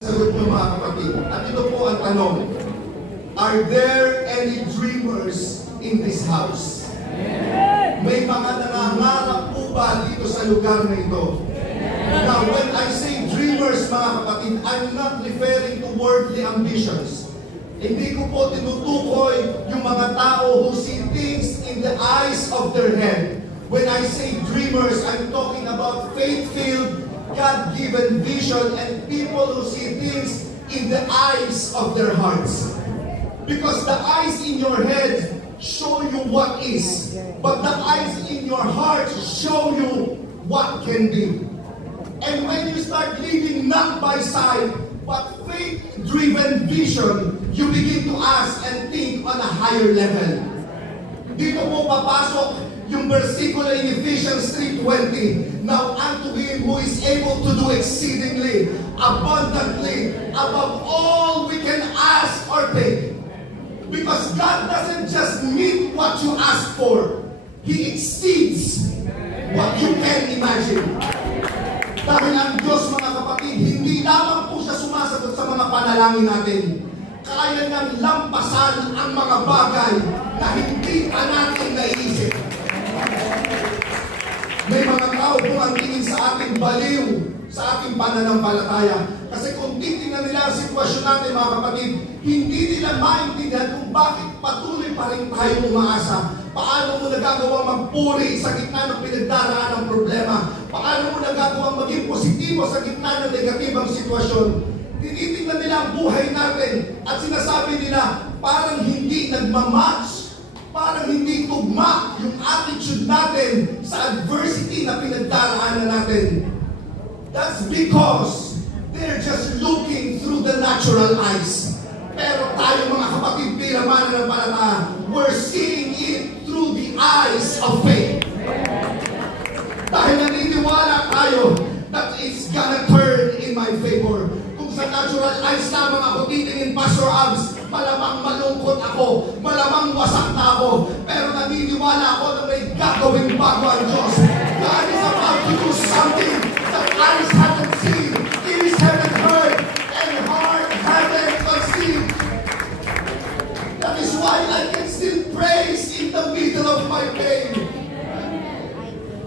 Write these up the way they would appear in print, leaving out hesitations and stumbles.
Sagot niyo mga kapatid. At ito po ang tanong. Are there any dreamers in this house? May mga nangangarap po ba dito sa lugar na ito? Now, when I say dreamers mga kapatid, I'm not referring to worldly ambitions. Hindi ko po tinutukoy yung mga tao who see things in the eyes of their head. When I say dreamers, I'm talking about faith-filled, God-given vision and people who see things in the eyes of their hearts. Because the eyes in your head show you what is, but the eyes in your heart show you what can be. And when you start living not by sight, but faith-driven vision, you begin to ask and think on a higher level. Dito po papasok yung versikulo in Ephesians 3:20. Now unto him who is able to do exceedingly, abundantly, above all we can ask or think. Because God doesn't just meet what you ask for. He exceeds what you can imagine. Dahil ang Diyos, mga kapatid, hindi lamang po siya sumasagot sa mga panalangin natin. Kaya niyang lampasan ang mga bagay na hindi pa natin naiisip. May mga tao po ang tingin sa ating baliw, sa ating pananampalataya. Kasi kung titingnan nila ang sitwasyon natin, mga kapatid, hindi nila maintindihan kung bakit patuloy pa rin tayo umaasa. Paano mo nagagawa magpuri sa gitna ng pinagdaraan ng problema? Paano mo nagagawa maging positibo sa gitna ng negatibang sitwasyon? Tinitingnan nila ang buhay natin at sinasabi nila parang hindi nagmamatch, parang hindi tugma yung attitude natin sa adversity na pinagdaraanan natin. That's because they're just looking through the natural eyes. Pero tayo mga kapatid, bilang mananampalataya, we're seeing it through the eyes of faith. Dahil naniniwala tayo that it's gonna turn in my favor. Kung sa natural eyes lamang ako titingin, Pastor Abs, malamang malungkot ako, malamang wasak na ako, pero naniniwala ako na may gagawin bago ang Diyos. God is about to do something that eyes haven't seen, ears haven't heard, and heart haven't conceived. That is why I can still praise in the middle of my pain.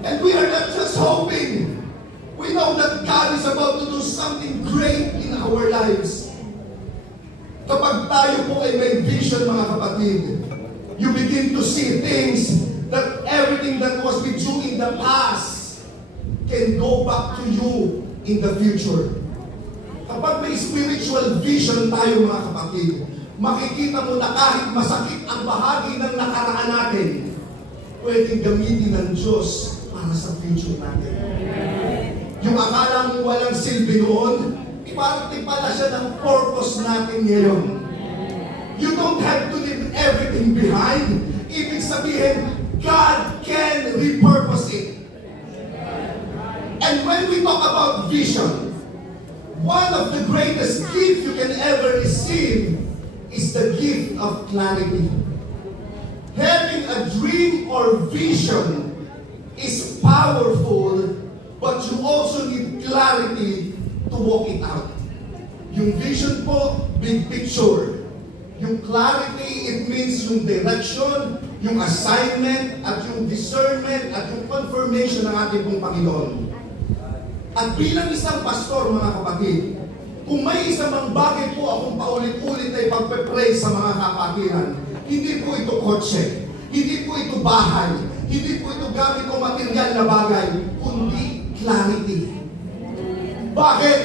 And we are not just hoping. We know that God is about to do something great in our lives. Kapag tayo po ay may vision, mga kapatid, you begin to see things that everything that was with you in the past can go back to you in the future. Kapag may spiritual vision tayo, mga kapatid, makikita mo na kahit masakit ang bahagi ng nakaraan natin, pwedeng gamitin ng Diyos para sa future natin. Yung akala mo walang silbi noon, parte pala siya ng purpose natin ngayon. You don't have to leave everything behind. Ibig sabihin, God can repurpose it. And when we talk about vision, one of the greatest gifts you can ever receive is the gift of clarity. Having a dream or vision is powerful, but you also need clarity to walk it out. Yung vision po, big picture. Yung clarity, it means yung direction, yung assignment, at yung discernment, at yung confirmation ng ating pong Panginoon. At bilang isang pastor, mga kapatid, kung may isang mang bagay po akong paulit-ulit na ipagpe-pray sa mga kapatiran, hindi po ito kotse, hindi po ito bahay, hindi po ito gamit o material na bagay, kundi clarity. Bakit?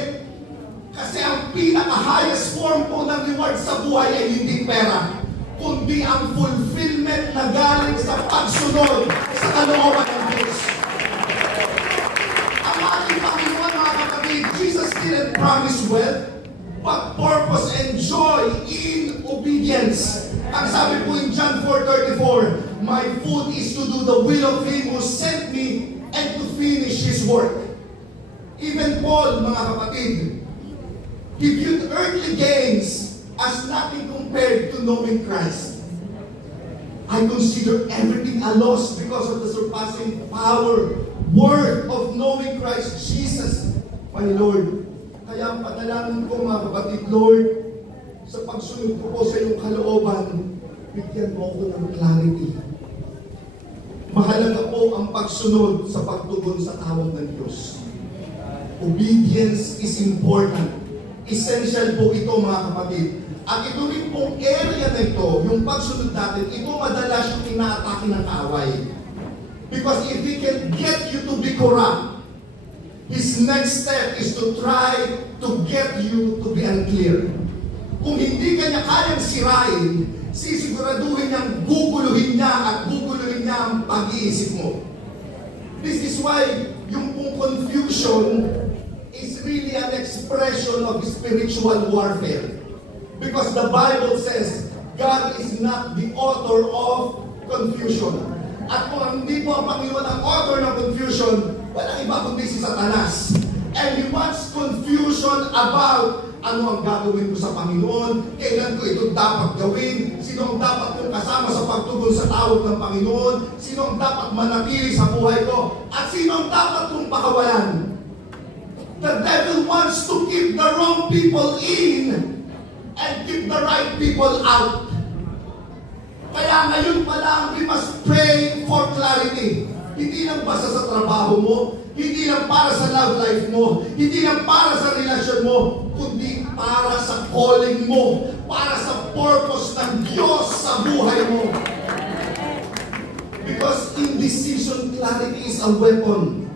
Kasi ang pinaka-highest form po ng reward sa buhay ay hindi pera, kundi ang fulfillment na galing sa pagsunod sa kalooban ng Diyos. Ang ating Panginoon, mga kapatid, Jesus didn't promise wealth, but purpose and joy in obedience. Ang sabi po in John 4:34, my food is to do the will of Him who sent me and to finish His work. Even Paul, mga kapatid, he viewed earthly gains as nothing compared to knowing Christ. I consider everything a loss because of the surpassing power, worth of knowing Christ Jesus, my Lord. Kaya Kaya ang panalangin ko mga kapatid, Lord, sa pagsunod ko po sa iyong kalooban, bigyan mo ako ng clarity. Mahalaga po ang pagsunod sa pagtugon sa tawag ng Diyos. Obedience is important. Essential po ito mga kapatid. At ito rin pong area na ito, yung pagsunod natin, ito madalas yung inaatake ng kaaway. Because if he can get you to be corrupt, his next step is to try to get you to be unclear. Kung hindi ka niya kayang sirain, sisiguraduhin niyang guguluhin niya at guguluhin niya ang pag-iisip mo. This is why yung pong confusion is really an expression of spiritual warfare. Because the Bible says, God is not the author of confusion. At kung hindi po ang Panginoon ang author ng confusion, walang iba kundi si Satanas. And he wants confusion about ano ang gagawin ko sa Panginoon, kailan ko ito dapat gawin, sino ang dapat kong kasama sa pagtugon sa tawag ng Panginoon, sino ang dapat manatili sa buhay ko, at sino ang dapat kong pakawalan. The devil wants to keep the wrong people in and keep the right people out. Kaya ngayon pa lang, we must pray for clarity. Hindi lang basta sa trabaho mo, hindi lang para sa love life mo, hindi lang para sa relasyon mo, kundi para sa calling mo, para sa purpose ng Diyos sa buhay mo. Because indecision, clarity is a weapon.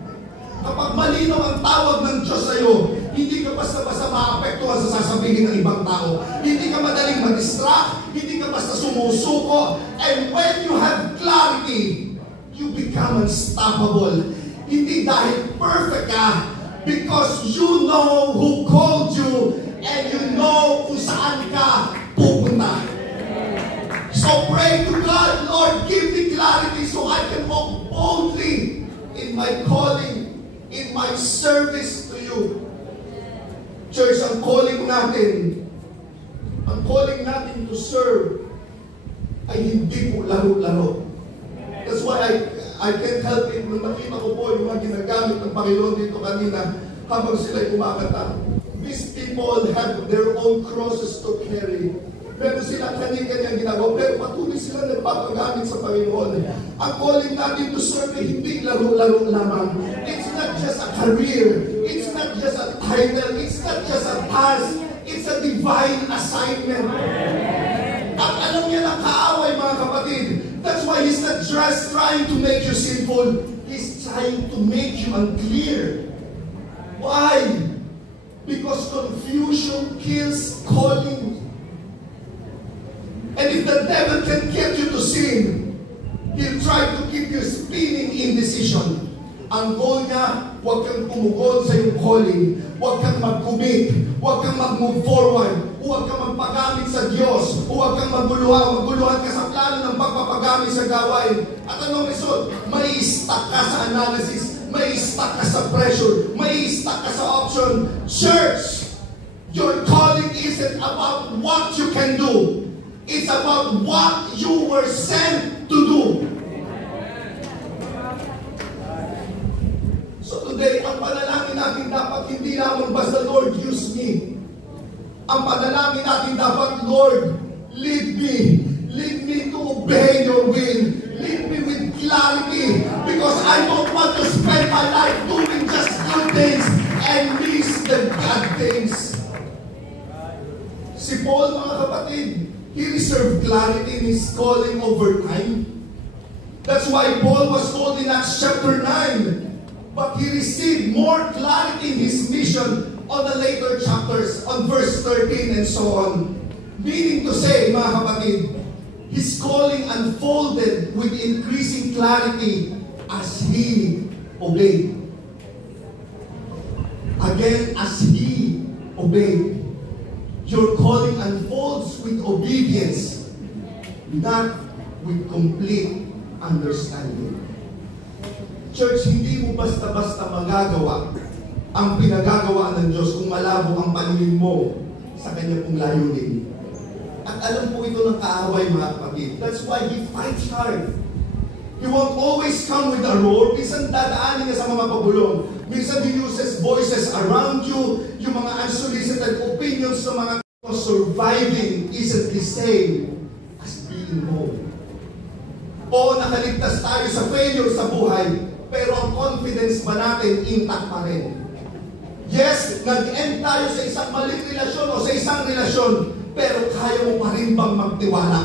Kapag malinaw ang tawag ng Diyos sa iyo, hindi ka basta-basta maapektuhan sa sasabihin ng ibang tao. Hindi ka madaling ma-distract, hindi ka basta sumusuko, and when you have clarity, you become unstoppable. Hindi dahil perfect ka, because you know who called you and you know kung saan ka pupunta. So pray to God, Lord, give me clarity so I can walk boldly in my calling, in my service to you. Church, ang calling natin to serve ay hindi po laro-laro. That's why I can't help it nung nakita ko po yung mga ginagamit ng Panginoon dito kanina habang sila'y kumakanta. These people have their own crosses to carry. Meron silang kanya-kanyang ginagawa, pero patuloy sila nagpapagamit sa Panginoon. Ang calling natin to serve ay hindi laro-laro lamang. It's not just a career. It's not just a title. It's not just a task. It's a divine assignment. At alam niya ng kaaway, mga kapatid. That's why he's not just trying to make you sinful. He's trying to make you unclear. Why? Because confusion kills calling. And if the devil can get you to sin, he'll try to keep you spinning indecision. Ang goal niya, huwag kang pumugon sa iyong calling. Huwag kang mag-commit. Huwag kang mag-move forward. Huwag kang magpagamit sa Diyos. Huwag kang maguluhan ka sa plano ng pagpapagamit sa gawain. At anong result? May stuck ka sa analysis. May stuck ka sa pressure. May stuck ka sa option. Church, your calling isn't about what you can do. It's about what you were sent to do. So today, ang panalangin natin dapat hindi lamang basta, Lord, use me. Ang panalangin natin dapat, Lord, lead me. Lead me to obey your will. Lead me with clarity. Because I don't want to spend my life doing just good things and miss the bad things. Si Paul, mga kapatid, he reserved clarity in his calling over time. That's why Paul was called in Acts chapter 9. But he received more clarity in his mission on the later chapters, on verse 13 and so on. Meaning to say, mga kapatid, his calling unfolded with increasing clarity as he obeyed. Again, as he obeyed. Your calling unfolds with obedience, not with complete understanding. Church, hindi mo basta-basta magagawa ang pinagagawa ng Diyos kung malabo ang paningin mo sa kanya pong layunin. At alam po ito ng kaaway, mga kapatid. That's why he fights hard. He won't always come with a roar. Minsan dadaanin niya sa mga pabulong. Minsan He uses voices around you, yung mga unsolicited opinions ng mga surviving isn't the same as being whole. Oo, nakaligtas tayo sa failure sa buhay, pero ang confidence ba natin intact pa rin? Yes, nag-end tayo sa isang maling relasyon o sa isang relasyon, pero kaya mo pa rin bang magtiwala?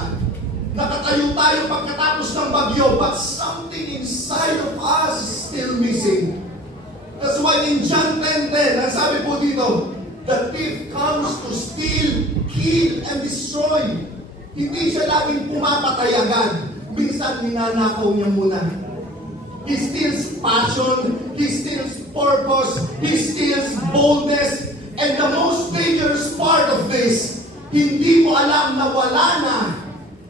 Nakatayo tayo pagkatapos ng bagyo, but something inside of us is still missing. That's why in John 10:10, ang sabi po dito, the thief comes to steal, kill, and destroy. Hindi siya laging pumapatay agad. Minsan ninanakaw niya muna. He steals passion, he steals purpose, he steals boldness, and the most dangerous part of this, hindi mo alam na wala na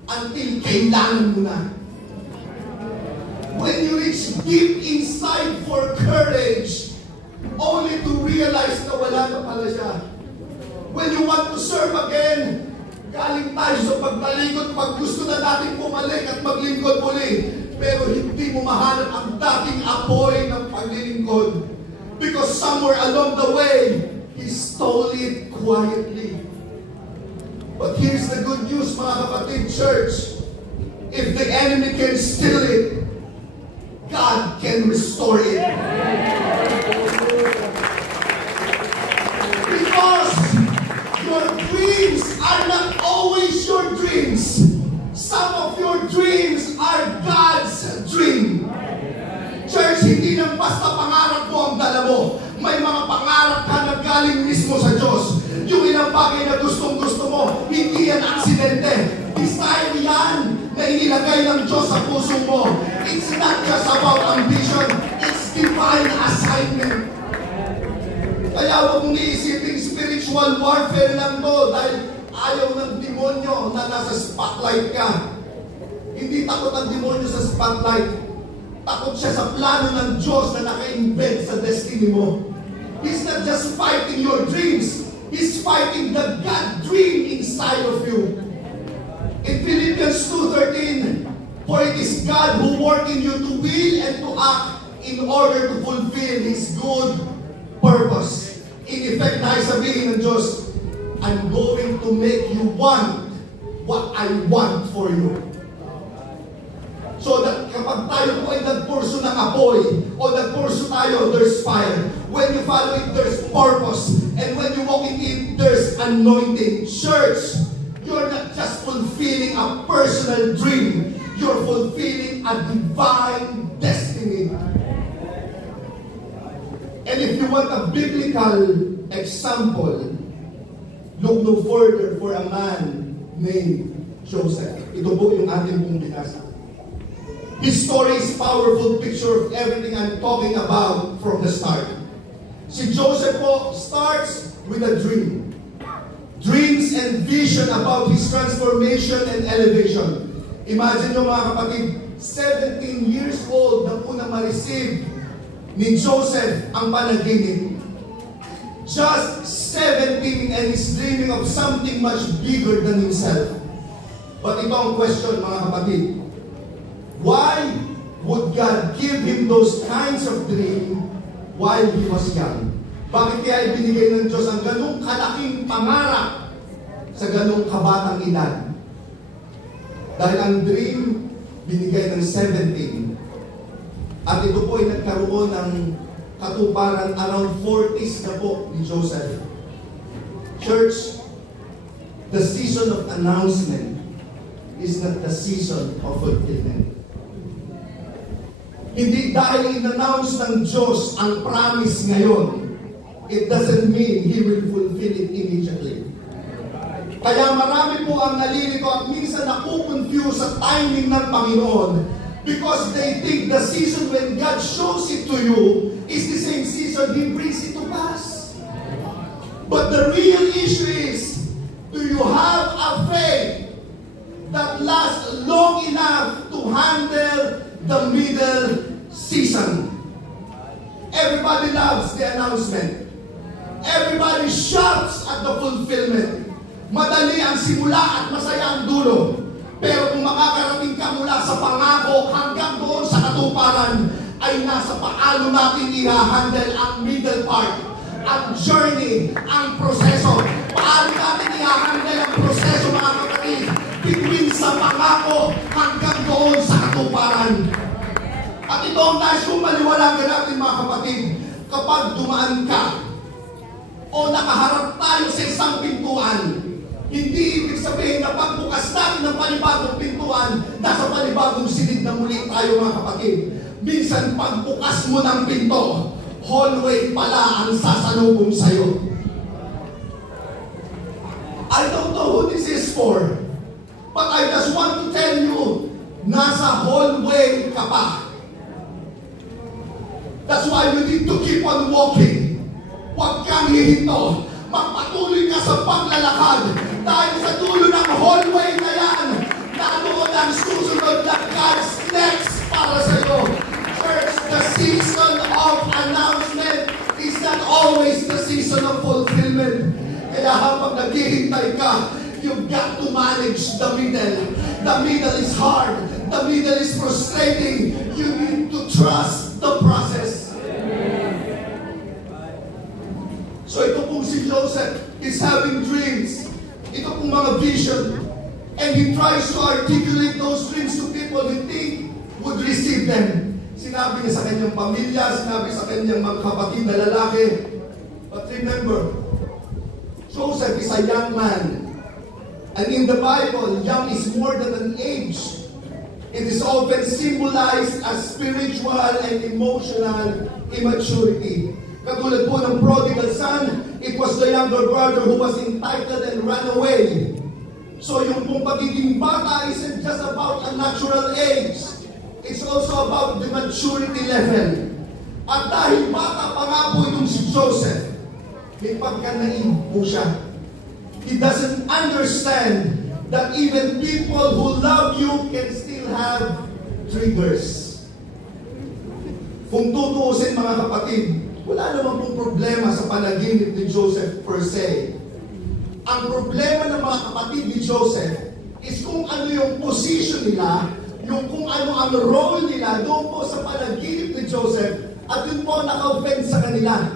until kailangan mo na. When you reach deep inside for courage, only to realize na wala na pala siya. When you want to serve again, galing tayo sa pagtalikod, pag gusto na natin bumalik at maglingkod muli, pero hindi mo mahanap ang dating apoy ng paglilingkod. Because somewhere along the way, He stole it quietly. But here's the good news, mga kapatid, church. If the enemy can steal it, God can restore it. Because your dreams are not always your dreams. Some of your dreams are God's dream. Church, hindi lang basta pangarap mo ang dala mo. May mga pangarap ka na galing mismo sa Diyos. Yung ilang bagay na gustong-gusto mo, hindi yan aksidente. Desire yan na inilagay ng Diyos sa puso mo. It's not just about ambition, it's divine assignment. Kaya huwag mong iisipin spiritual warfare lang to dahil ayaw ng demonyo na nasa spotlight ka. Hindi takot ang demonyo sa spotlight. Takot siya sa plano ng Diyos na naka-embed sa destiny mo. He's not just fighting your dreams. He's fighting the God dream inside of you. In Philippians 2:13, for it is God who work in you to will and to act in order to fulfill His good purpose. In effect, dahil sabihin ng Diyos, I'm going to make you want what I want for you. So that kapag tayo po ay nagpurso ng apoy o nagpurso tayo, there's fire. When you follow it, there's purpose. And when you walk in it, there's anointing. Church, you're not just fulfilling a personal dream. You're fulfilling a divine destiny. And if you want a biblical example, look no further for a man named Joseph. Ito po yung ating pong binasa. His story is a powerful picture of everything I'm talking about from the start. Si Joseph po starts with a dream. Dreams and vision about his transformation and elevation. Imagine nyo mga kapatid, 17 years old na unang ma-receive ni Joseph ang panaginip. Just 17 and he's dreaming of something much bigger than himself. But ito ang question mga kapatid. Why would God give him those kinds of dreams while he was young? Bakit kaya ibinigay ng Diyos ang ganung kalaking pangarap sa ganung kabatang edad? Dahil ang dream binigay ng 17. At ito po ay nagkaroon ng katuparan around 40s na po ni Joseph. Church, the season of announcement is not the season of fulfillment. Hindi dahil in-announce ng Diyos ang promise ngayon, it doesn't mean He will fulfill it immediately. Kaya marami po ang nalilito at minsan nakukonfuse sa timing ng Panginoon because they think the season when God shows it to you is the same season He brings it to pass. But the real issue is, do you have a faith that lasts long enough to handle the middle season? Everybody loves the announcement. Everybody shouts at the fulfillment. Madali ang simula at masaya ang dulo. Pero kung makakarating ka mula sa pangako hanggang doon sa katuparan, ay nasa paano natin i-handle ang middle part, ang journey, ang proseso. Paano natin i-handle ang proseso, mga kapatid, between sa pangako hanggang doon sa katuparan. At ito ang nais kong maliwanagan natin, mga kapatid. Kapag dumaan ka o nakaharap tayo sa isang pintuan, hindi ibig sabihin na pagbukas natin ng panibagong pintuan, nasa panibagong silid na muli tayo, mga kapatid. Minsan pagbukas mo ng pinto, hallway pala ang sasalubong sa'yo. I don't know who this is for, but I just want to tell you, nasa hallway ka pa. That's why you need to keep on walking. Huwag kang hihinto. Magpatuloy ka sa paglalakad. Dahil sa dulo ng hallway na yan, naroon ang susunod na God's next para sa iyo. Church, the season of announcement is not always the season of fulfillment. Kaya habang naghihintay ka, you've got to manage the middle. The middle is hard. The middle is frustrating. You need to trust the process. So ito pong si Joseph is having dreams. Ito pong mga vision. And he tries to articulate those dreams to people he think would receive them. Sinabi niya sa kanyang pamilya, sinabi sa kanyang mga kapatid na lalaki. But remember, Joseph is a young man. And in the Bible, young is more than an age. It is often symbolized as spiritual and emotional immaturity. Katulad po ng prodigal son, it was the younger brother who was entitled and ran away. So yung pong pagiging bata isn't just about a natural age. It's also about the maturity level. At dahil bata pa nga po itong si Joseph, may pagkanaig po siya. He doesn't understand that even people who love you can still have triggers. Kung tutuusin, mga kapatid, wala naman pong problema sa panaginip ni Joseph per se. Ang problema ng mga kapatid ni Joseph is kung ano yung position nila, yung kung ano ang role nila doon po sa panaginip ni Joseph, at yun po naka-offend sa kanila.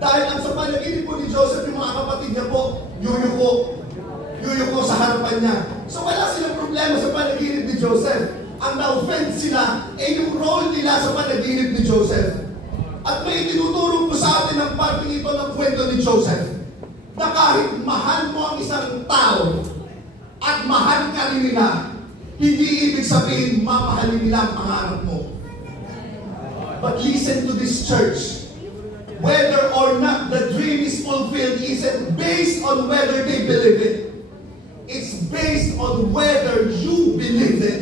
Dahil ang sa panaginip po ni Joseph, yung mga kapatid niya po, yuyuko sa harapan niya. So wala silang problema sa panaginip ni Joseph. Ang na-offend sila ay yung role nila sa panaginip ni Joseph. At may tinuturo po sa atin ang parte ito ng kwento ni Joseph, na kahit mahal mo ang isang tao at mahal ka rin nila, hindi ibig sabihin mamahalin nila ang pangarap mo. But listen to this, church. Whether or not the dream is fulfilled isn't based on whether they believe it. It's based on whether you believe it.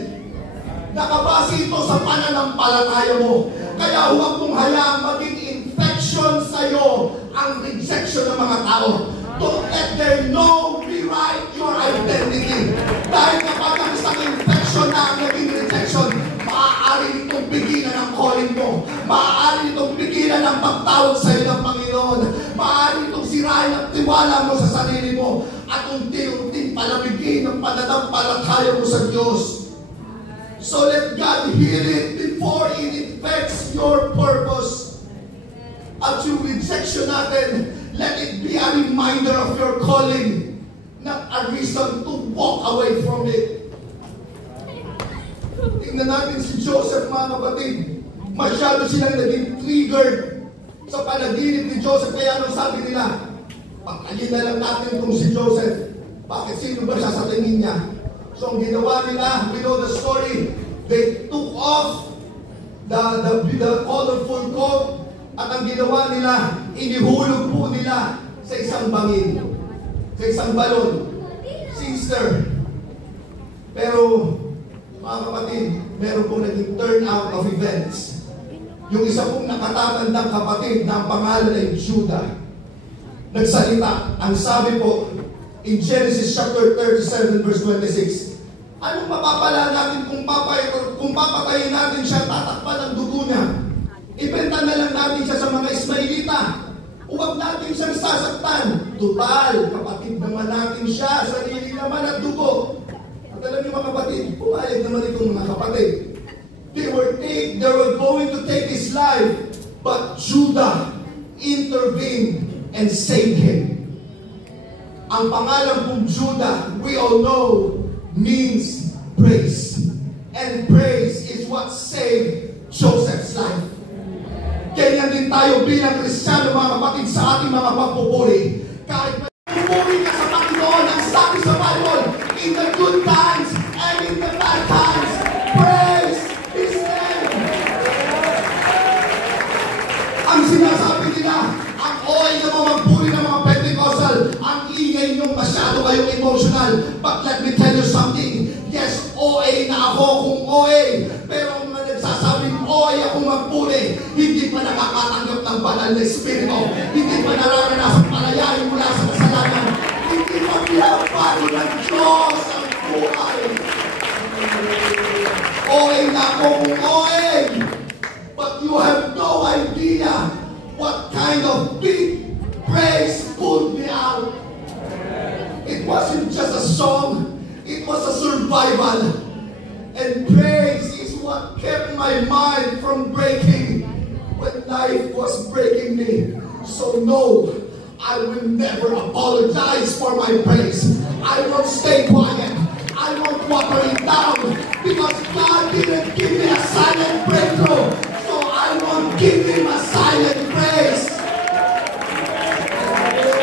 Nakabase ito sa pananampalataya mo. Kaya huwag mong hayaang maging infection sa'yo ang rejection ng mga tao. Don't let them know, rewrite your identity. Dahil kapag ang isang infection na ang naging rejection, maaari nitong pigilan ang calling mo. Maaari nitong pigilan ang pagtawag sa'yo ng Panginoon. Maaari nitong sirain ang tiwala mo sa sarili mo. At unti-unting palamigin ang pananampalataya mo sa Diyos. So let God heal it before it infects your purpose. At yung rejection natin, let it be a reminder of your calling, not a reason to walk away from it. Tingnan natin si Joseph, mga kapatid. Masyado silang naging triggered sa panaginip ni Joseph. Kaya anong sabi nila? Pagkalin na lang natin itong si Joseph. Bakit sino ba siya sa tingin niya? So ang ginawa nila, we know the story, they took off the colorful coat, at ang ginawa nila, inihulog po nila sa isang bangin, sa isang balon, sister. Pero, mga kapatid, meron pong naging turnout of events. Yung isa pong nakatatandang kapatid na ang pangalan ay Judah, nagsalita. Ang sabi po, in Genesis chapter 37 verse 26, anong mapapala natin kung papatayin natin siya, tatakpan ang dugo niya? Ibenta na lang natin siya sa mga Ismailita. Huwag natin siyang sasaktan. Total, kapatid naman natin siya, sarili naman at dugo. At alam niyo mga kapatid, pumayag naman itong mga kapatid. They were going to take his life, but Judah intervened and saved him. Ang pangalan kong Judah, we all know, means praise. And praise is what saved Joseph's life. Ganyan din tayo bilang Kristiyano mga kapatid sa ating mga pagpupuri. Kahit pagpupuri ka sa Panginoon, ang sabi sa Bible, in the good times and in the bad times, praise His name. Ang sinasabi nila, ang OA na mga magpuri ng mga Pentecostal, ang ingay nyo masyado kayong emotional. But let me tell you something, yes, OA na ako kung OA, pero ang nagsasabing OA akong magpuri, hindi pa nakakatanggap ng banal na Espiritu, hindi pa nararanasan palayain mula sa kasalanan, hindi pa pinapago ng Diyos ang buhay. OA na ako kung OA, but you have no idea what kind of big praise pulled me out. It wasn't just a song, it was a survival. And praise is what kept my mind from breaking when life was breaking me. So no, I will never apologize for my praise. I won't stay quiet. I won't water it down because God didn't give me a silent breakthrough. So I won't give Him a silent praise.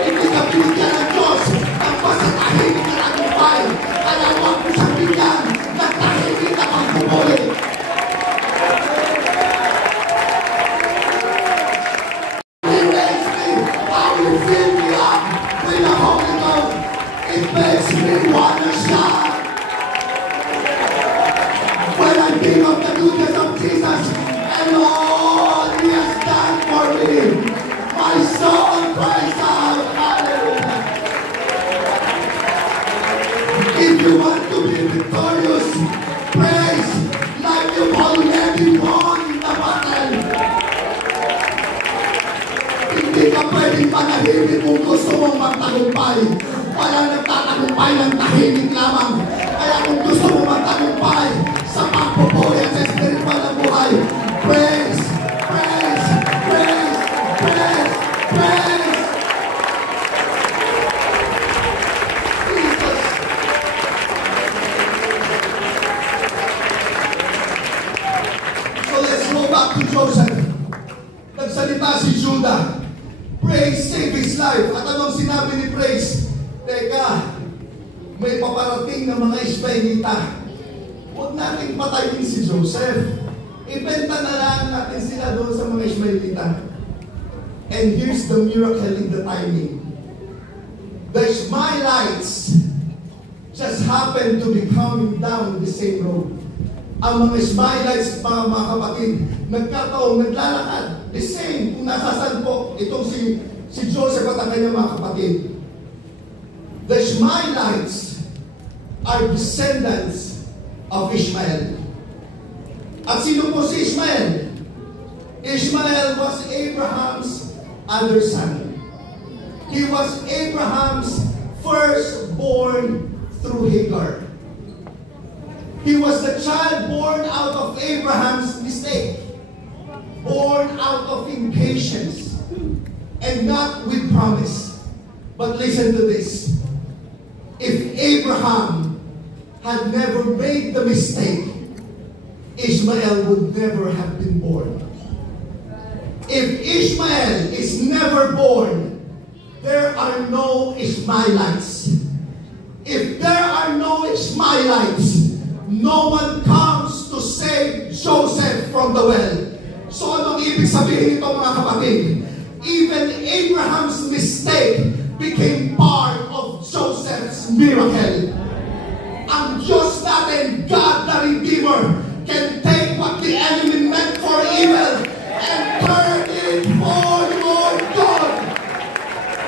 Hindi ka binigyan ng Diyos ang pasatahimik na tagumpay. Kaya huwag mo siyang bigyan ng tahimik na pagpupuli. He raised me. How He filled me up with the Holy Ghost. It makes me want to shout. When I think of the goodness of Jesus and all He has done for me, my soul cries out, hallelujah. If you want to be victorious, praise like you've already won the battle. Hindi ka pwedeng manahimik kung gusto mong magtagumpay. Walang nagtatagumpay ng tahimik lamang. Kaya kung gusto mong magtagumpay sa pagpupuri at sa spiritual na buhay, praise, praise, praise, praise, praise. Jesus. So let's go back to Joseph. Nagsalita si Judah. Praise saved his life. At anong sinabi ni Praise? Teka, may paparating na mga Ismaelita. Huwag natin patayin si Joseph. Ibenta na lang natin sila doon sa mga Ismaelita. And here's the miracle in the timing. The Ishmaelites just happened to be coming down the same road. Ang mga Ishmaelites, mga kapatid, nagkataong naglalakad. The same, kung nasasan po, itong si Joseph at ang kanyang mga kapatid. The Ishmaelites are descendants of Ishmael. At sino po si Ishmael? Ishmael was Abraham's other son. He was Abraham's firstborn through Hagar. He was the child born out of Abraham's mistake, born out of impatience, and not with promise. But listen to this. If Abraham had never made the mistake, Ishmael would never have been born. If Ishmael is never born, there are no Ishmaelites. If there are no Ishmaelites, no one comes to save Joseph from the well. So anong ibig sabihin nito mga kapatid? Even Abraham's mistake became part of Joseph's miracle. Ang Diyos natin, God the Redeemer, can take what the enemy meant for evil and turn it for your good.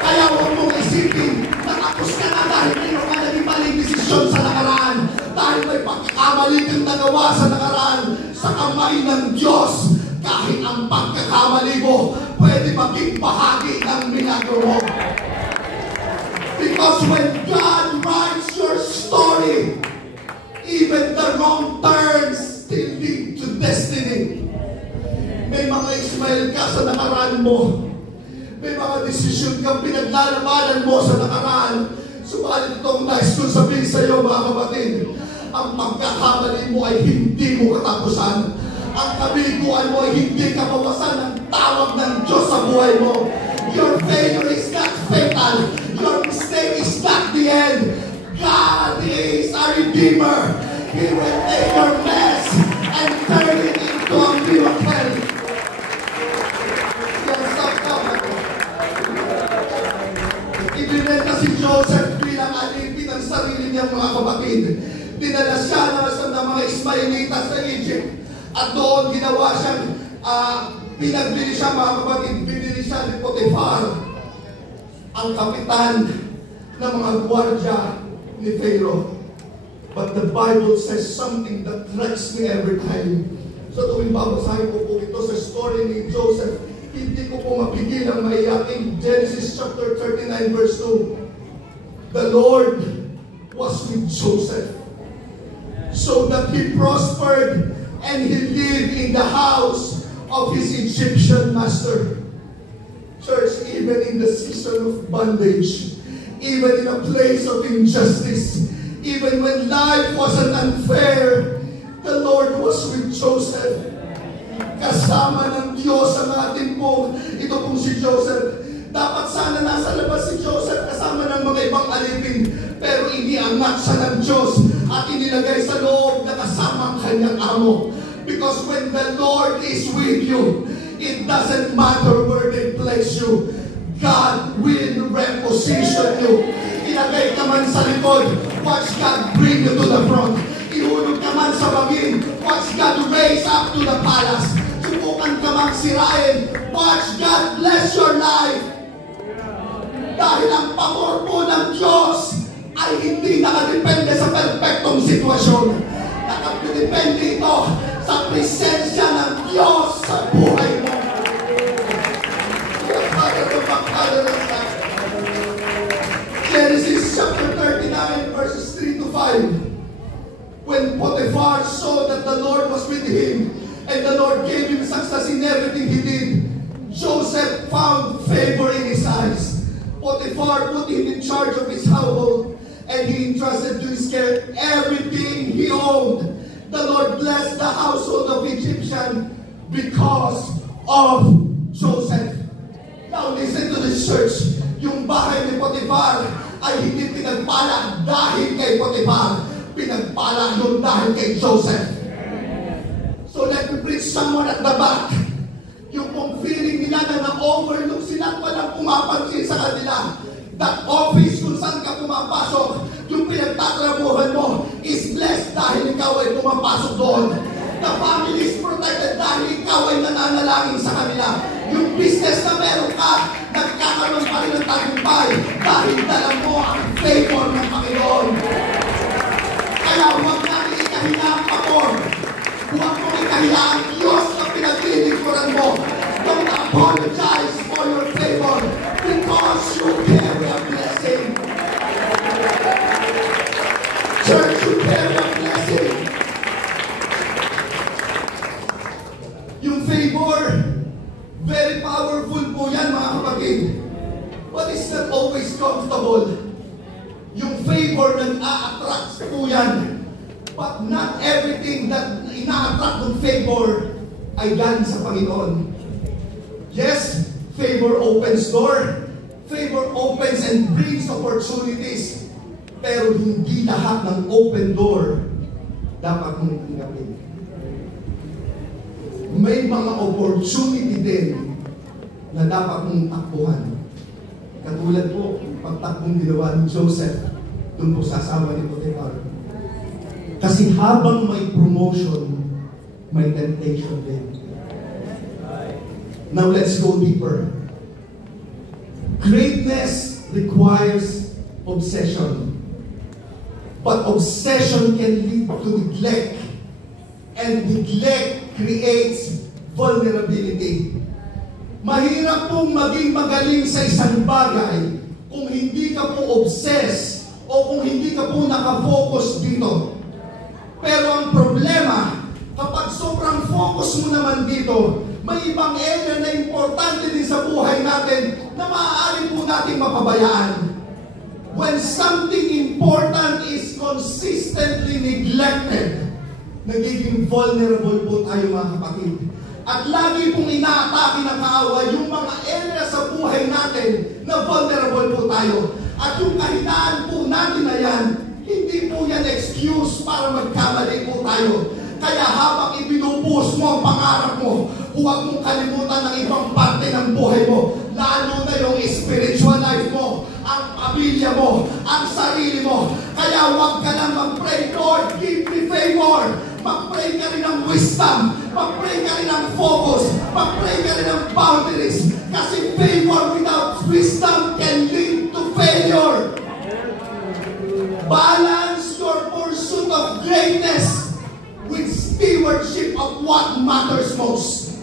Kaya huwag mong isipin na tapos ka na dahil mayroon ka naging maling desisyon sa nakaraan, dahil may pagkakamali kang nagawa sa nakaraan, sa kamay ng Diyos. Kahit ang pagkakamali mo, pwede maging bahagi ng milagro mo. Because when God writes your story, wrong turns still lead to destiny. May mga Ismael ka sa nakaraan mo. May mga desisyon kang pinaglalabanan mo sa nakaraan. Subalit itong nais kong sabihin sa iyo, mga kapatid, ang pagkakamali mo ay hindi mo katapusan. Ang kabiguan mo ay hindi kapawasan ng tawag ng Diyos sa buhay mo. Your failure is not fatal. Your mistake is not the end. God is a Redeemer. He will take your mess and turn it into a miracle. Ibinenta si Joseph bilang alipin ng sarili niyang mga kapatid. Dinala siya ng mga Ismaelitas sa Egypt. At doon ginawa siyang, pinagbili siya mga kapatid, binili siya ni Potiphar, ang kapitan ng mga gwardiya ni Pharaoh. But the Bible says something that strikes me every time. So tuwing babasahin ko po ito sa story ni Joseph, hindi ko po mapigil ang maiyak. In Genesis chapter 39 verse 2, the Lord was with Joseph so that he prospered and he lived in the house of his Egyptian master. Church, even in the season of bondage, even in a place of injustice, even when life wasn't unfair, the Lord was with Joseph. Kasama ng Diyos ang ating po. Ito pong si Joseph. Dapat sana nasa labas si Joseph kasama ng mga ibang alipin. Pero iniangat siya ng Diyos at inilagay sa loob na kasama ang kanyang amo. Because when the Lord is with you, it doesn't matter where they place you. God will reposition you. Ilagay ka man sa likod, watch God bring you to the front. Ihulog ka man sa bangin, watch God raise up to the palace. Subukan ka mang sirain, watch God bless your life. Dahil ang pamor po ng Diyos ay hindi nakadepende sa perfectong sitwasyon. Nakadepende ito sa presensya ng Diyos sa buhay mo. Genesis chapter 39 verses 3 to 5. When Potiphar saw that the Lord was with him and the Lord gave him success in everything he did, Joseph found favor in his eyes. Potiphar put him in charge of his household and he entrusted to his care everything he owned. The Lord blessed the household of Egyptian because of Joseph. Now listen to this church. Yung bahay ni Potiphar ay hindi pinagpala dahil kay Potiphar. Pinagpala yun dahil kay Joseph. So let me preach someone at the back. Yung kung feeling nila na na-overlook sila at walang pumapansin sa kanila. That office kung saan ka pumapasok, yung pinagtatrabuhan mo is blessed dahil ikaw ay pumapasok doon. The family is protected dahil ikaw ay nananalangin sa kanila. Yung business na meron ka, nagkakaroon pa rin ng tagumpay dahil dala mo ang favor ng Panginoon. Kaya huwag natin ikahiya ang pamor. Huwag mo ikahiya ang Diyos na pinaglilingkuran mo. Don't apologize for your favor because you carry a blessing. Church, you carry a blessing. Yung favor, very powerful po yan mga kapatid. But it's not always comfortable. Yung favor nag-a-attract po yan. But not everything that ina-attract ng favor ay galing sa Panginoon. Yes, favor opens door. Favor opens and brings opportunities. Pero hindi lahat ng open door dapat mong tinapin. May mga opportunity din na dapat mong takbuhan. Katulad po, pagtakbong ginawa ni Joseph doon po sa asawa ni Potiphar. Kasi habang may promotion, may temptation din. Now let's go deeper. Greatness requires obsession. But obsession can lead to neglect. And neglect creates vulnerability. Mahirap pong maging magaling sa isang bagay kung hindi ka po obsess o kung hindi ka po nakafocus dito. Pero ang problema, kapag sobrang focus mo naman dito, may ibang area na importante din sa buhay natin na maaari po natin mapabayaan. When something important is consistently neglected, nagiging vulnerable po tayo mga kapatid. At lagi pong inaatake ng kaaway yung mga area sa buhay natin na vulnerable po tayo. At yung kahinaan po natin na yan, hindi po yan excuse para magkamali po tayo. Kaya habang ibinubuhos mo ang pangarap mo, huwag mong kalimutan ng ibang parte ng buhay mo. Lalo na yung spiritual life mo, ang pamilya mo, ang sarili mo. Kaya huwag ka lang mag-pray, Lord, give me favor. Mag-pray ka rin ng wisdom. Mag-pray ka rin ng focus. Mag-pray ka rin ng boundaries. Kasi favor without wisdom can lead to failure. Balance your pursuit of greatness with stewardship of what matters most.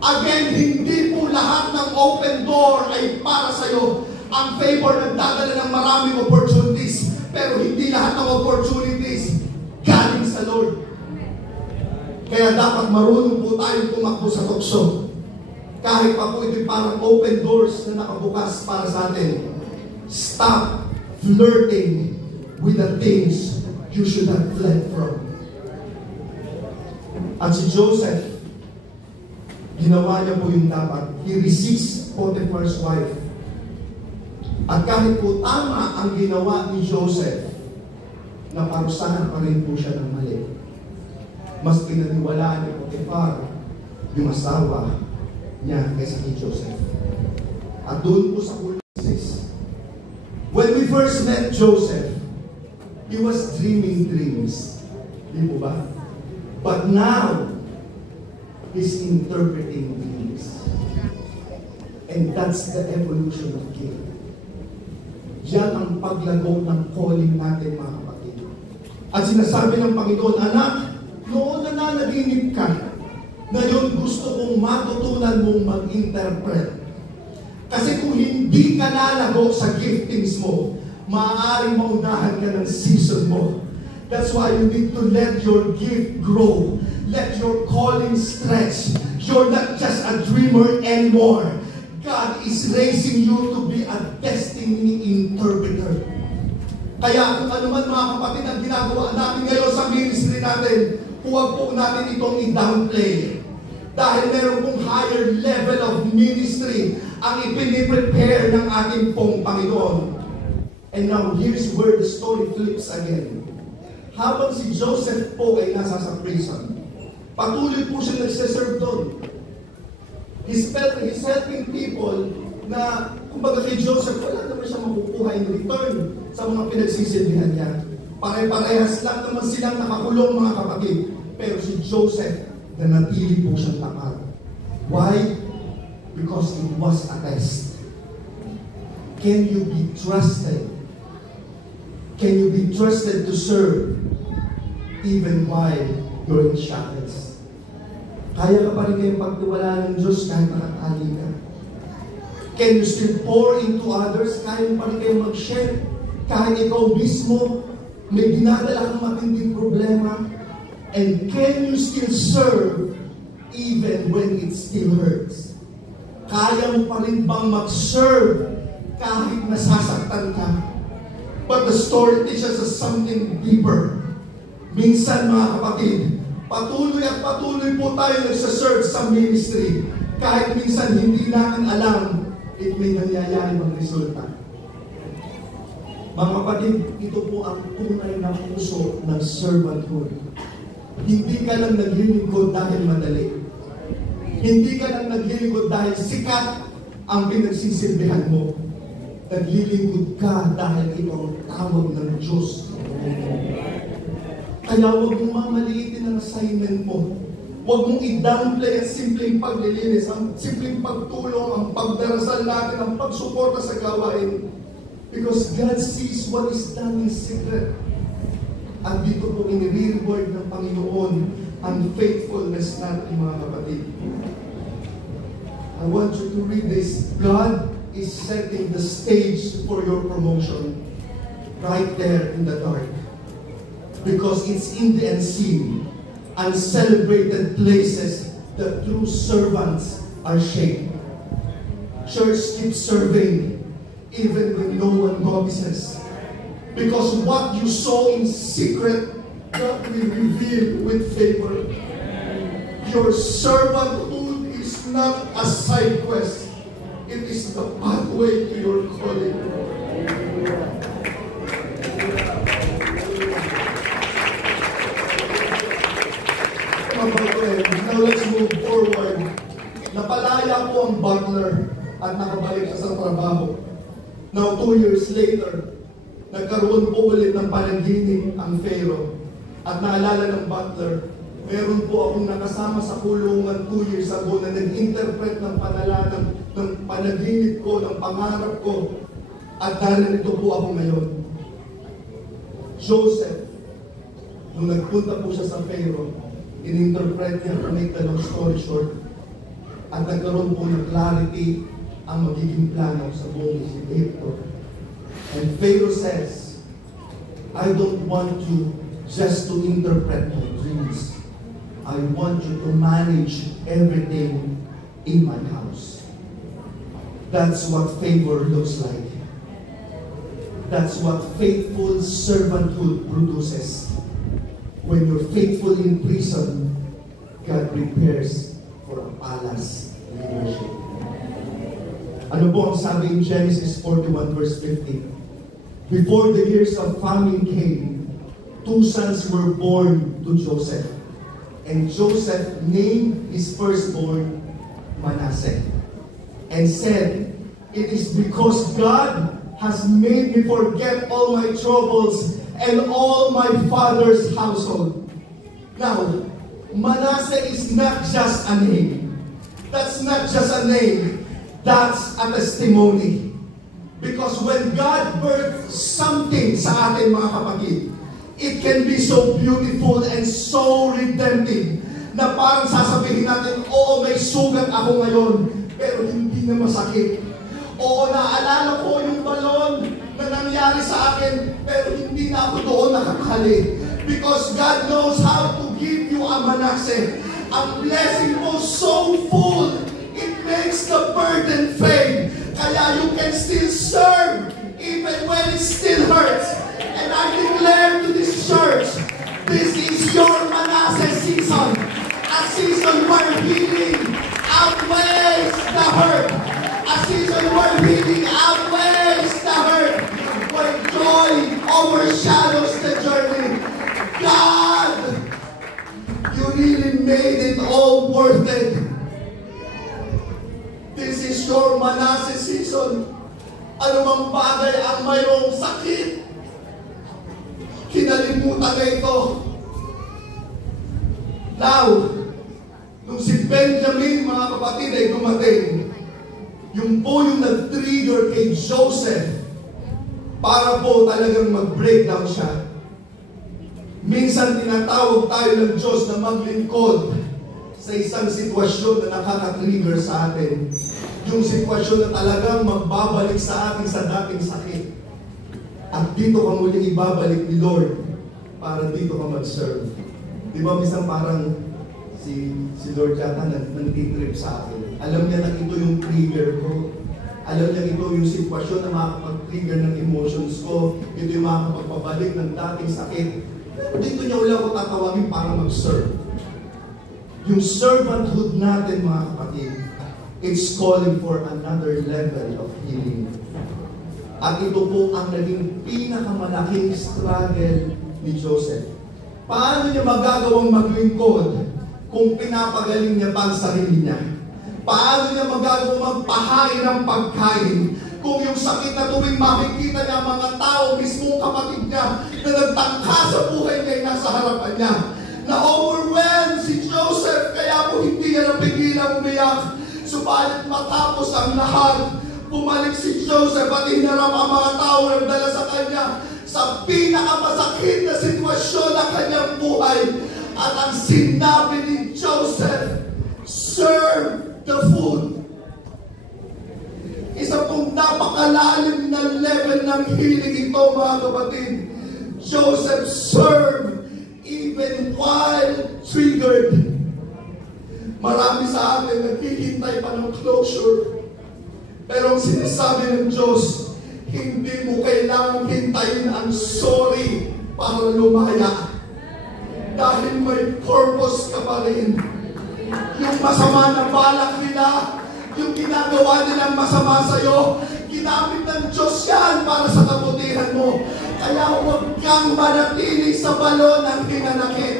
Again, hindi po lahat ng open door ay para sa'yo. Ang favor nagdadala ng maraming opportunities, pero hindi lahat ng opportunities galing sa Lord. Kaya dapat marunong po tayong tumakbo sa tukso. Kahit pa po ito parang open doors na nakabukas para sa atin. Stop flirting with the things you should have fled from. At si Joseph, ginawa niya po yung dapat. He resists Potiphar's wife. At kahit po tama ang ginawa ni Joseph, naparusahan pa rin po siya ng mali. Mas pinaniwalaan ni Potiphar yung asawa niya kaysa kay Joseph. At doon po sa Genesis, when we first met Joseph, he was dreaming dreams. Di po ba? But now, he's interpreting dreams. And that's the evolution of gift. Yan ang paglago ng calling natin, mga kapatid. At sinasabi ng Panginoon, anak, noon na nanaginip ka, ngayon gusto kong matutunan mong mag-interpret. Kasi kung hindi ka nalago sa giftings mo, maaaring maunahan ka ng season mo. That's why you need to let your gift grow. Let your calling stretch. You're not just a dreamer anymore. God is raising you to be a destiny interpreter. Kaya kung ano man mga kapatid ang ginagawa natin ngayon sa ministry natin, huwag po natin itong i-downplay. Dahil meron pong higher level of ministry ang ipiniprepare ng ating pong Panginoon. And now, here's where the story flips again. Habang si Joseph po ay nasa sa prison, patuloy po siya nagsiserve doon. He's helping people na, kumbaga kay Joseph, wala naman siya makukuha in return sa mga pinagsisilbihan niya. Pare-parehas lang naman silang nakakulong, mga kapatid. Pero si Joseph, nanatili po siyang tapat. Why? Because it was a test. Can you be trusted? Can you be trusted to serve even while you're in shackles? Kaya ka pa rin kayong pagtiwalaan ng Diyos kahit nakatali ka? Can you still pour into others? Kaya pa rin kayong mag-share? Kahit ikaw mismo may dinadala kang matinding problema? And can you still serve even when it still hurts? Kaya mo pa rin bang mag-serve kahit nasasaktan ka? But the story teaches us something deeper. Minsan mga kapatid, patuloy at patuloy po tayo nagsaserve sa ministry. Kahit minsan hindi natin alam if may nangyayari bang resulta. Mga kapatid, ito po ang tunay na puso ng servanthood. Hindi ka lang naglilingkod dahil madali. Hindi ka lang naglilingkod dahil sikat ang pinagsisilbihan mo. Naglilingkod ka dahil ito ang tawag ng Diyos. Kaya huwag mong mamaliitin ang assignment mo. Huwag mong i-downplay ang simpleng paglilinis, ang simpleng pagtulong, ang pagdarasal natin, ang pagsuporta sa gawain. Because God sees what is done in secret. At dito po inire-reward ng Panginoon ang faithfulness natin, mga kapatid. I want you to read this. God is setting the stage for your promotion right there in the dark. Because it's in the unseen, uncelebrated places that true servants are shaped. Church, keep serving even when no one notices. Because what you sow in secret, God will reveal with favor. Your servanthood is not a side quest. It is the pathway to your calling. Now let's move forward. Napalaya po ang butler at nakabalik siya sa trabaho. Now 2 years later, nagkaroon po ulit ng panaginip ang Pharaoh. At naalala ng butler, meron po akong nakasama sa kulungan 2 years ago na nag-interpret ng panalanan, ng panaginip ko, ng pangarap ko. At narito po ako ngayon. Joseph, nung nagpunta po siya sa Pharaoh, in-interpret niya, to make the long story short, at nagkaroon po ng clarity ang magiging plano sa buong Egypto. And Pharaoh says, I don't want you just to interpret my dreams. I want you to manage everything in my house. That's what favor looks like. That's what faithful servanthood produces. When you're faithful in prison, God prepares for a palace leadership. Ano po ang sabi in Genesis 41 verse 15? Before the years of famine came, 2 sons were born to Joseph. And Joseph named his firstborn Manasseh. And said, it is because God has made me forget all my troubles and all my father's household. Now, Manasseh is not just a name. That's not just a name. That's a testimony. Because when God births something sa atin, mga kapatid, it can be so beautiful and so redemptive na parang sasabihin natin, oo, may sugat ako ngayon, pero hindi na masakit. Oo, naalala ko yung balon na nangyari sa akin, pero hindi na ako doon nakakali. Because God knows how to give you a Manasseh. Ang blessing mo so full, it makes the burden fade. Kaya you can still serve even when it still hurts. And I declare to this church, this is your Manasseh season. A season where healing outweighs the hurt. A season where healing outweighs the hurt. Where joy overshadows the journey. God, you really made it all worth it. This is your Manasseh season. Anumang bagay ang mayroong sakit, kinalimutan na ito. Now, nung si Benjamin, mga kapatid, ay dumating, yung po yung nag-trigger kay Joseph para po talagang mag-breakdown siya. Minsan tinatawag tayo ng Diyos na maglingkod sa isang sitwasyon na nakaka-trigger sa atin. Yung sitwasyon na talagang magbabalik sa atin sa dating sakit. At dito ka muling ibabalik ni Lord para dito ka mag-serve. Di ba minsan parang si Lord yata nag-trip sa akin. Alam niya na ito yung trigger ko. Alam niya ito yung sitwasyon na makakapag-trigger ng emotions ko. Ito yung makakapagpabalik ng dating sakit. Dito niya ulit ako tatawagin para mag-serve. Yung servanthood natin, mga kapatid, it's calling for another level of healing. At ito po ang naging pinakamalaking struggle ni Joseph. Paano niya magagawang maglingkod kung pinapagaling niya pa ang sarili niya? Paano niya magagawang magpahain ng pagkain kung yung sakit na tuwing makikita niya mga tao, mismong kapatid niya, na nagtangka sa buhay niya, nasa harapan niya? Na-overwhelmed si Joseph, kaya po hindi niya napigilang umiyak. Subalit matapos ang lahat, bumalik si Joseph at hinarap ang mga tao na nagdala sa kanya sa pinakamasakit na sitwasyon ng kanyang buhay. At ang sinabi ni Joseph, serve the food. Isa pong napakalalim na level ng healing ito, mga kapatid. Joseph served even while triggered. Marami sa atin naghihintay pa ng closure. Pero ang sinasabi ng Diyos, hindi mo kailangang hintayin ang sorry para lumaya. Dahil may purpose ka pa rin. Yung masama na balak nila, yung ginagawa nilang masama sa'yo, ginamit ng Diyos yan para sa kabutihan mo. Kaya huwag kang manatili sa balon ng hinanakit.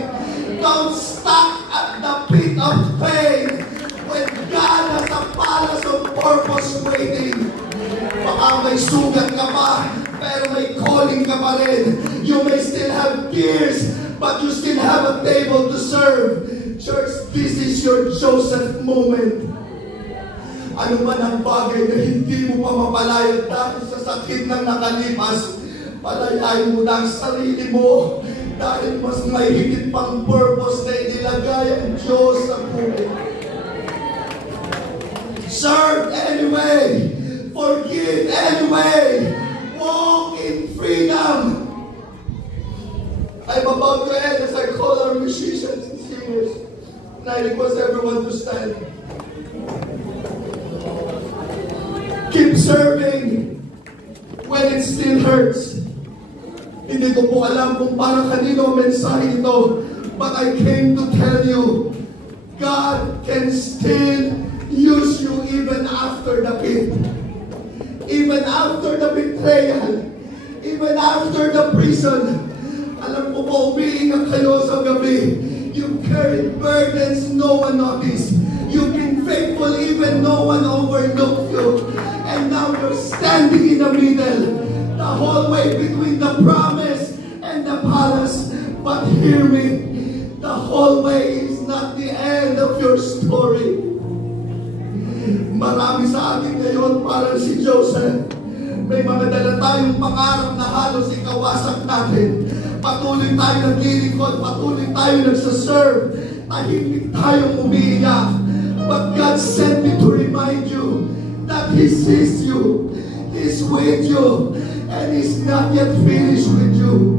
Don't stuck at the pit of pain when God has a palace of purpose waiting. Baka may sugat ka pa, pero may calling ka pa rin. You may still have tears, but you still have a table to serve. Church, this is your Joseph moment. Ano man ang bagay na hindi mo pa mapalayag dahil sa sakit ng nakalipas, palayain mo na ang sarili mo dahil mas may higit pang purpose na inilagay ang Diyos sa buhay. Serve anyway. Forgive anyway. Walk in freedom. I'm about to end as I call our musicians and singers. And I request everyone to stand. Keep serving when it still hurts. Hindi ko po alam kung para kanino mensahe ito, but I came to tell you, God can still use you even after the pit. Even after the betrayal, even after the prison. Alam ko po, umiingat kayo sa gabi. You carried burdens no one noticed. You've been faithful even no one overlooked you. And now you're standing in the middle, the whole way between the promise and the palace. But hear me, the whole way is not the end of your story. Marami sa atin ngayon parang si Joseph. May mga dala tayong pangarap na halos ikawasak natin. Patuloy tayo naglilingkod, patuloy tayo nagsaserve. Tahimik tayong umiiyak. But God sent me to remind you that He sees you, He's with you, and He's not yet finished with you.